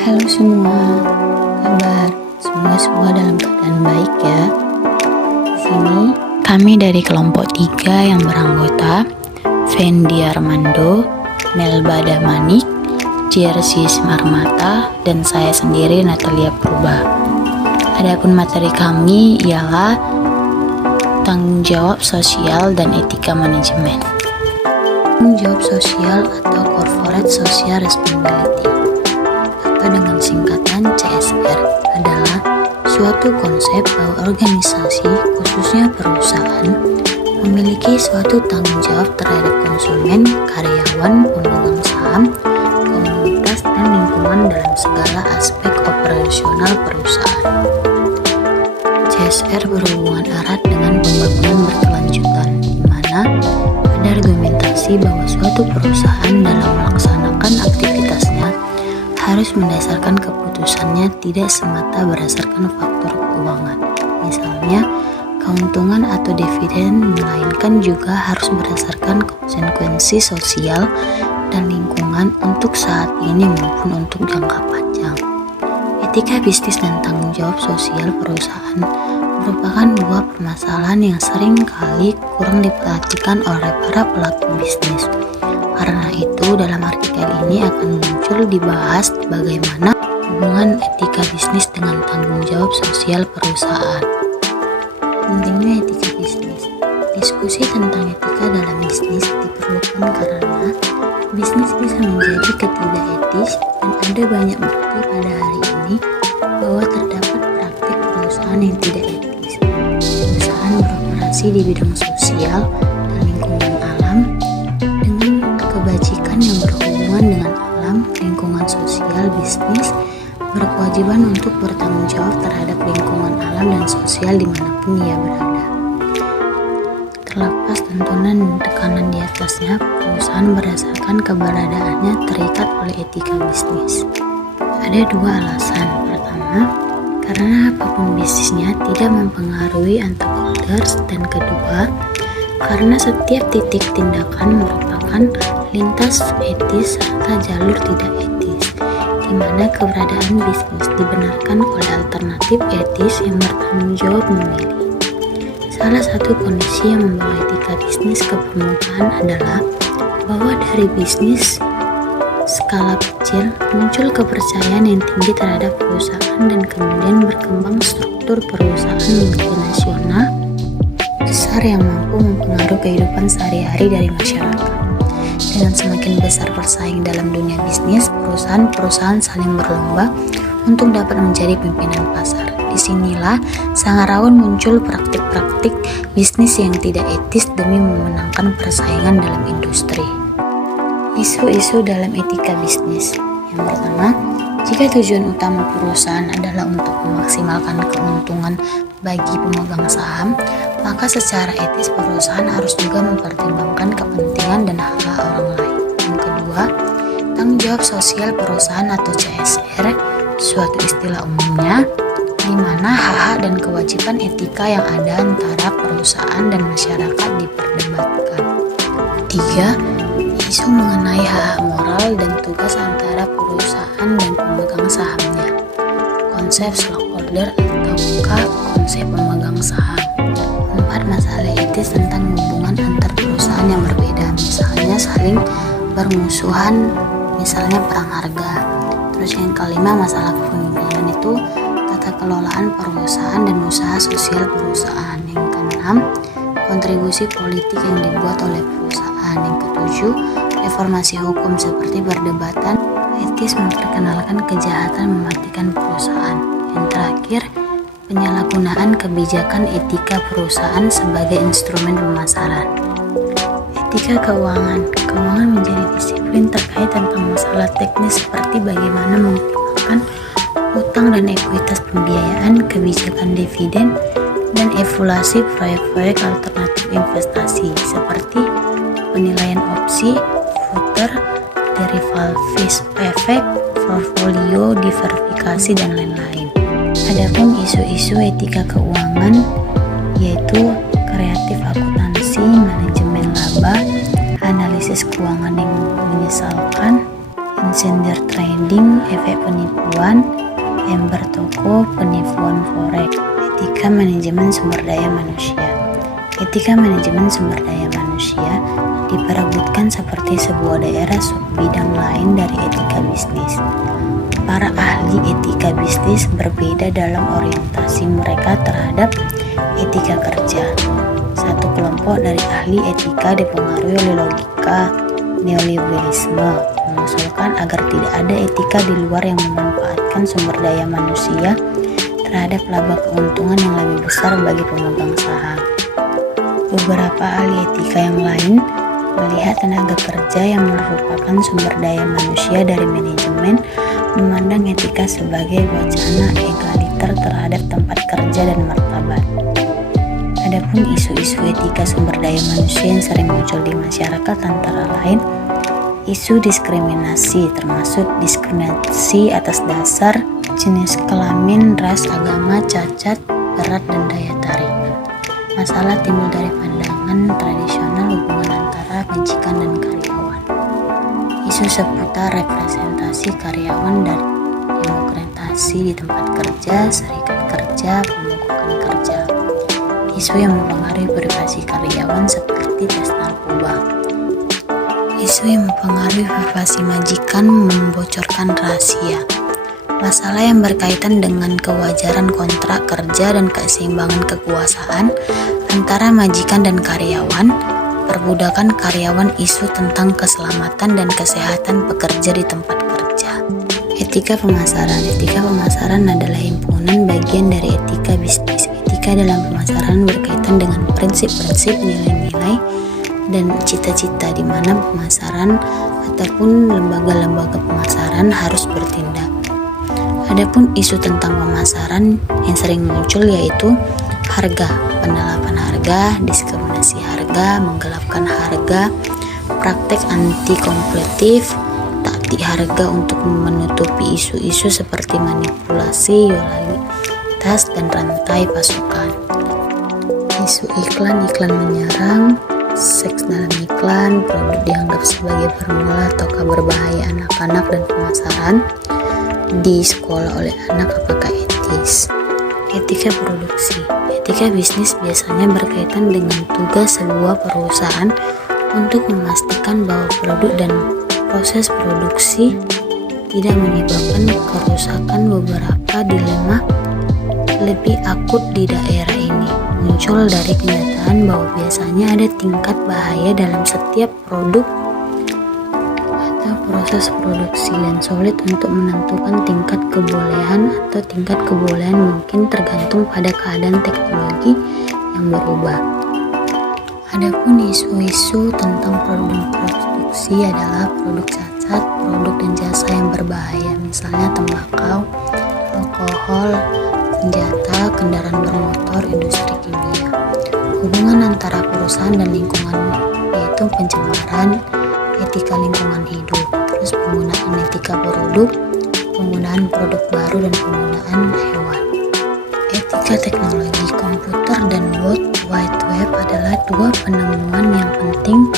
Halo semua, kabar? Semoga dalam keadaan baik ya. Di sini kami dari kelompok 3 yang beranggota Fendi Armando, Melba Damanik, Jersey Marmata, dan saya sendiri Natalia Purba. Adapun materi kami ialah tanggung jawab sosial dan etika manajemen. Tanggung jawab sosial atau Corporate Social Responsibility atau dengan singkatan CSR adalah suatu konsep bahwa organisasi, khususnya perusahaan, memiliki suatu tanggung jawab terhadap konsumen, karyawan, pemegang saham, komunitas, dan lingkungan dalam segala aspek operasional perusahaan. CSR berhubungan erat dengan pembangunan berkelanjutan, di mana ada argumentasi bahwa suatu perusahaan dalam melaksanakan aktivitasnya harus mendasarkan keputusannya tidak semata berdasarkan faktor keuangan, misalnya keuntungan atau dividen, melainkan juga harus berdasarkan konsekuensi sosial dan lingkungan untuk saat ini maupun untuk jangka panjang. Etika bisnis dan tanggung jawab sosial perusahaan merupakan dua permasalahan yang sering kali kurang diperhatikan oleh para pelaku bisnis. Karena itu, dalam artikel ini akan muncul dibahas bagaimana hubungan etika bisnis dengan tanggung jawab sosial perusahaan. Pentingnya etika bisnis. Diskusi tentang etika dalam bisnis diperlukan karena bisnis bisa menjadi ketidaketis dan ada banyak bukti pada hari ini bahwa terdapat praktik perusahaan yang tidak etis. Perusahaan beroperasi di bidang sosial dan lingkungan alam dengan kebajikan yang berhubungan dengan alam, lingkungan sosial. Bisnis berkewajiban untuk bertanggung jawab terhadap lingkungan alam dan sosial dimanapun ia berada. Terlepas tuntunan dan tekanan di atasnya, perusahaan berdasarkan keberadaannya terikat oleh etika bisnis. Ada dua alasan. Pertama, karena apapun bisnisnya tidak mempengaruhi stakeholders, dan kedua, karena setiap titik tindakan merupakan lintas etis serta jalur tidak etis, di mana keberadaan bisnis dibenarkan oleh alternatif etis yang bertanggung jawab memilih. Salah satu kondisi yang membawa etika bisnis ke permukaan adalah bahwa dari bisnis skala kecil muncul kepercayaan yang tinggi terhadap perusahaan dan kemudian berkembang struktur perusahaan multinasional besar yang mampu mempengaruhi kehidupan sehari-hari dari masyarakat. Dengan semakin besar persaing dalam dunia bisnis, perusahaan-perusahaan saling berlomba untuk dapat menjadi pimpinan pasar. Disinilah sangat rawan muncul praktik-praktik bisnis yang tidak etis demi memenangkan persaingan dalam industri. Isu-isu dalam etika bisnis. Yang pertama, jika tujuan utama perusahaan adalah untuk memaksimalkan keuntungan bagi pemegang saham, maka secara etis perusahaan harus juga mempertimbangkan kepentingan dan hak-hak orang lain. Yang kedua, tanggung jawab sosial perusahaan atau CSR, suatu istilah umumnya di mana hak-hak dan kewajiban etika yang ada antara perusahaan dan masyarakat diperdebatkan. Tiga, isu mengenai hak moral dan tugas antara perusahaan dan pemegang sahamnya. Konsep stockholder ataukah konsep pemegang saham. 4, masalah etis tentang hubungan antar perusahaan yang berbeda, misalnya saling bermusuhan, misalnya perang harga. Terus yang kelima, masalah kepemimpinan itu tata kelolaan perusahaan dan usaha sosial perusahaan. Yang keenam, kontribusi politik yang dibuat oleh perusahaan. Yang ketujuh, reformasi hukum seperti perdebatan etis memperkenalkan kejahatan mematikan perusahaan. Yang terakhir, penyalahgunaan kebijakan etika perusahaan sebagai instrumen pemasaran. Etika keuangan. Keuangan menjadi disiplin terkait tentang masalah teknis seperti bagaimana memperlakukan utang dan ekuitas pembiayaan, kebijakan dividen, dan evaluasi proyek-proyek alternatif investasi seperti penilaian opsi, future, derivative effect, portfolio diversifikasi, dan lain-lain. Adapun isu-isu etika keuangan yaitu kreatif akuntansi, manajemen laba, analisis keuangan yang menyesalkan, yang insider trading, efek penipuan, ember toko, penipuan forex. Etika manajemen sumber daya manusia. Etika manajemen sumber daya manusia diperebutkan seperti sebuah daerah sub-bidang lain dari etika bisnis. Para ahli etika bisnis berbeda dalam orientasi mereka terhadap etika kerja. Satu kelompok dari ahli etika dipengaruhi oleh logika neoliberalisme, mengusulkan agar tidak ada etika di luar yang memanfaatkan sumber daya manusia terhadap laba keuntungan yang lebih besar bagi pemegang saham. Beberapa ahli etika yang lain melihat tenaga kerja yang merupakan sumber daya manusia dari manajemen, memandang etika sebagai wacana egaliter terhadap tempat kerja dan martabat. Adapun isu-isu etika sumber daya manusia yang sering muncul di masyarakat antara lain isu diskriminasi, termasuk diskriminasi atas dasar jenis kelamin, ras, agama, cacat, berat, dan daya tarik. Masalah timbul dari pandangan tradisional hubungan antara majikan dan karyawan. Isu seputar representasi karyawan dan demokratisasi di tempat kerja, serikat kerja, pemogokan kerja. Isu yang mempengaruhi privasi karyawan seperti tes narkoba. Isu yang mempengaruhi privasi majikan membocorkan rahasia. Masalah yang berkaitan dengan kewajaran kontrak kerja dan keseimbangan kekuasaan antara majikan dan karyawan, perbudakan karyawan, isu tentang keselamatan dan kesehatan pekerja di tempat kerja. Etika pemasaran. Etika pemasaran adalah himpunan bagian dari etika bisnis. Etika dalam pemasaran berkaitan dengan prinsip-prinsip, nilai-nilai, dan cita-cita di mana pemasaran ataupun lembaga-lembaga pemasaran harus bertindak. Adapun isu tentang pemasaran yang sering muncul yaitu harga, penerapan harga, diskriminasi harga, menggelapkan harga, praktek anti kompetitif, taati harga untuk menutupi isu-isu seperti manipulasi loyalitas dan rantai pasokan. Isu iklan menyerang, seks dalam iklan, produk dianggap sebagai formula ataukah berbahaya anak-anak, dan pemasaran di sekolah oleh anak apakah etis. Etika produksi. Etika bisnis biasanya berkaitan dengan tugas sebuah perusahaan untuk memastikan bahwa produk dan proses produksi tidak menyebabkan kerusakan. Beberapa dilema lebih akut di daerah ini muncul dari kenyataan bahwa biasanya ada tingkat bahaya dalam setiap produk atau proses produksi dan sulit untuk menentukan tingkat kebolehan atau tingkat kebolehan mungkin tergantung pada keadaan teknologi yang berubah. Adapun isu-isu tentang produk produksi adalah produk cacat, produk dan jasa yang berbahaya, misalnya tembakau, alkohol, senjata, kendaraan bermotor, industri kimia. Hubungan antara perusahaan dan lingkungan yaitu pencemaran, etika lingkungan hidup, terus penggunaan etika produk, penggunaan produk baru, dan penggunaan hewan. Etika teknologi. Komputer dan World Wide Web adalah dua penemuan yang penting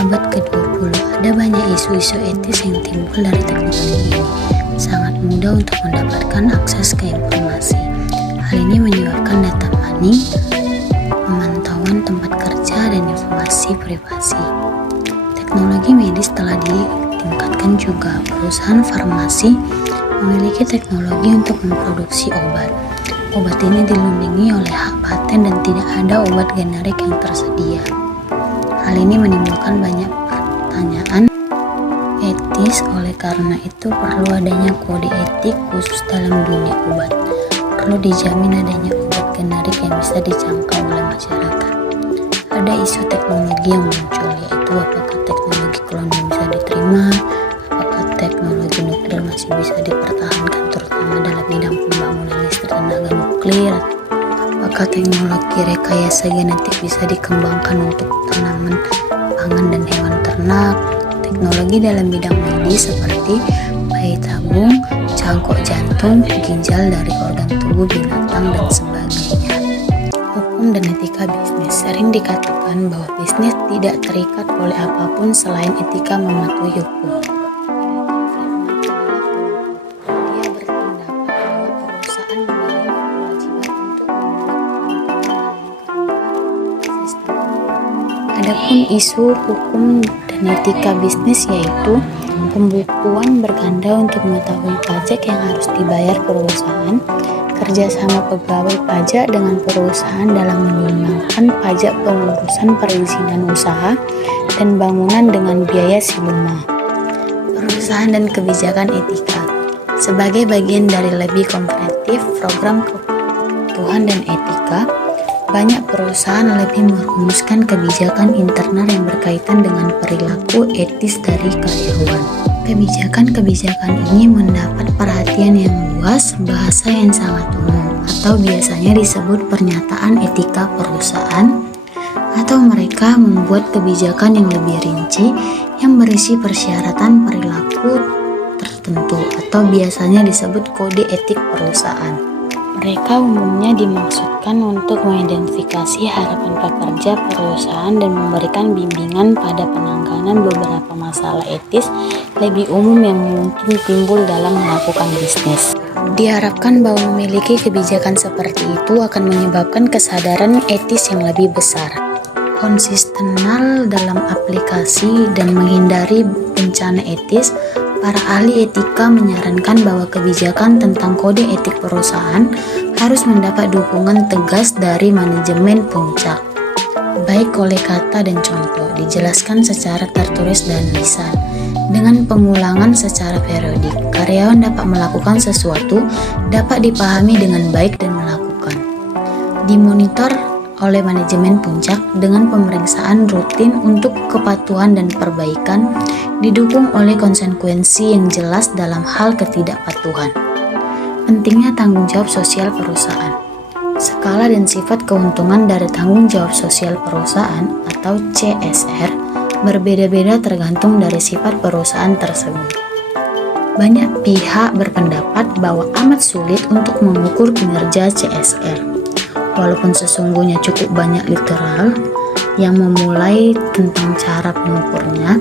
abad ke-20. Ada banyak isu-isu etis yang timbul dari teknologi ini. Sangat mudah untuk mendapatkan akses ke informasi. Hal ini menyebabkan data mining, pemantauan tempat kerja, dan informasi privasi. Teknologi medis telah ditingkatkan juga. Perusahaan farmasi memiliki teknologi untuk memproduksi obat. Obat ini dilindungi oleh hak paten dan tidak ada obat generik yang tersedia. Hal ini menimbulkan banyak pertanyaan etis, oleh karena itu perlu adanya kode etik khusus dalam dunia obat. Perlu dijamin adanya obat generik yang bisa dijangkau oleh masyarakat. Ada isu teknologi yang muncul, yaitu apakah teknologi kolonial bisa diterima, apakah teknologi nuklir masih bisa dipertahankan terutama dalam bidang pembangunan listrik tenaga nuklir, apakah teknologi rekayasa genetik bisa dikembangkan untuk tanaman pangan dan hewan ternak, teknologi dalam bidang medis seperti bayi tabung, cangkok jantung, ginjal dari organ tubuh binatang, dan sebagainya. Hukum dan etika bisnis. Sering dikatakan bahwa bisnis tidak terikat oleh apapun selain etika mematuhi hukum. Adapun isu hukum dan etika bisnis yaitu pembukuan berganda untuk mengetahui pajak yang harus dibayar perusahaan, kerjasama pegawai pajak dengan perusahaan dalam menyimbangkan pajak pengurusan perizinan usaha dan bangunan dengan biaya siluma. Perusahaan dan kebijakan etika sebagai bagian dari lebih komprehensif program kepatuhan dan etika, banyak perusahaan lebih merumuskan kebijakan internal yang berkaitan dengan perilaku etis dari karyawan. Kebijakan-kebijakan ini mendapat perhatian yang luas, bahasa yang sangat umum, atau biasanya disebut pernyataan etika perusahaan, atau mereka membuat kebijakan yang lebih rinci yang berisi persyaratan perilaku tertentu, atau biasanya disebut kode etik perusahaan. Mereka umumnya dimaksudkan untuk mengidentifikasi harapan pekerja perusahaan dan memberikan bimbingan pada penanganan beberapa masalah etis lebih umum yang mungkin timbul dalam melakukan bisnis. Diharapkan bahwa memiliki kebijakan seperti itu akan menyebabkan kesadaran etis yang lebih besar, konsistenal dalam aplikasi, dan menghindari bencana etis. Para ahli etika menyarankan bahwa kebijakan tentang kode etik perusahaan harus mendapat dukungan tegas dari manajemen puncak, baik oleh kata dan contoh, dijelaskan secara tertulis dan lisan. Dengan pengulangan secara periodik, karyawan dapat melakukan sesuatu, dapat dipahami dengan baik dan melakukan. Dimonitor oleh manajemen puncak dengan pemeriksaan rutin untuk kepatuhan dan perbaikan, didukung oleh konsekuensi yang jelas dalam hal ketidakpatuhan. Pentingnya tanggung jawab sosial perusahaan. Skala dan sifat keuntungan dari tanggung jawab sosial perusahaan atau CSR berbeda-beda tergantung dari sifat perusahaan tersebut. Banyak pihak berpendapat bahwa amat sulit untuk mengukur kinerja CSR. Walaupun sesungguhnya cukup banyak literal yang memulai tentang cara mengukurnya,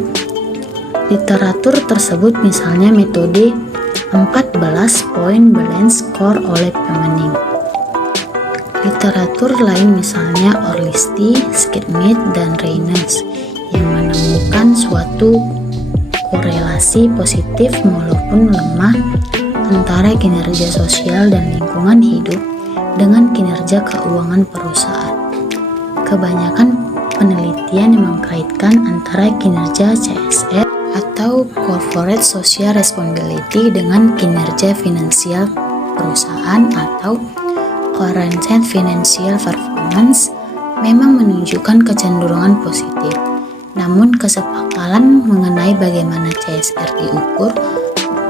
literatur tersebut misalnya metode 14 Point Balance Score oleh Pemening. Literatur lain misalnya Orlisty, Schmidt, dan Reynolds yang menemukan suatu korelasi positif maupun lemah antara kinerja sosial dan lingkungan hidup dengan kinerja keuangan perusahaan. Kebanyakan penelitian yang mengkaitkan antara kinerja CSR atau Corporate Social Responsibility dengan kinerja finansial perusahaan atau Current Financial Performance memang menunjukkan kecenderungan positif. Namun kesepakatan mengenai bagaimana CSR diukur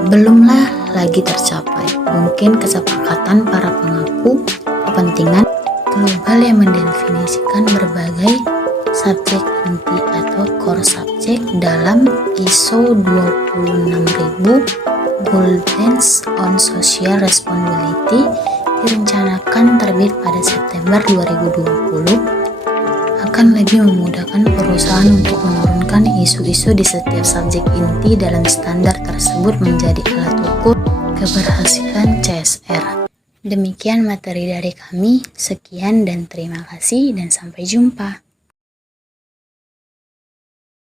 belumlah lagi tercapai. Mungkin kesepakatan para pemangku kepentingan global yang mendefinisikan berbagai subjek inti atau core subject dalam ISO 26000 Guidelines on Social Responsibility direncanakan terbit pada September 2020 akan lebih memudahkan perusahaan untuk menurunkan isu-isu di setiap subjek inti dalam standar tersebut menjadi alat ukur keberhasilan CSR. Demikian materi dari kami, sekian dan terima kasih dan sampai jumpa.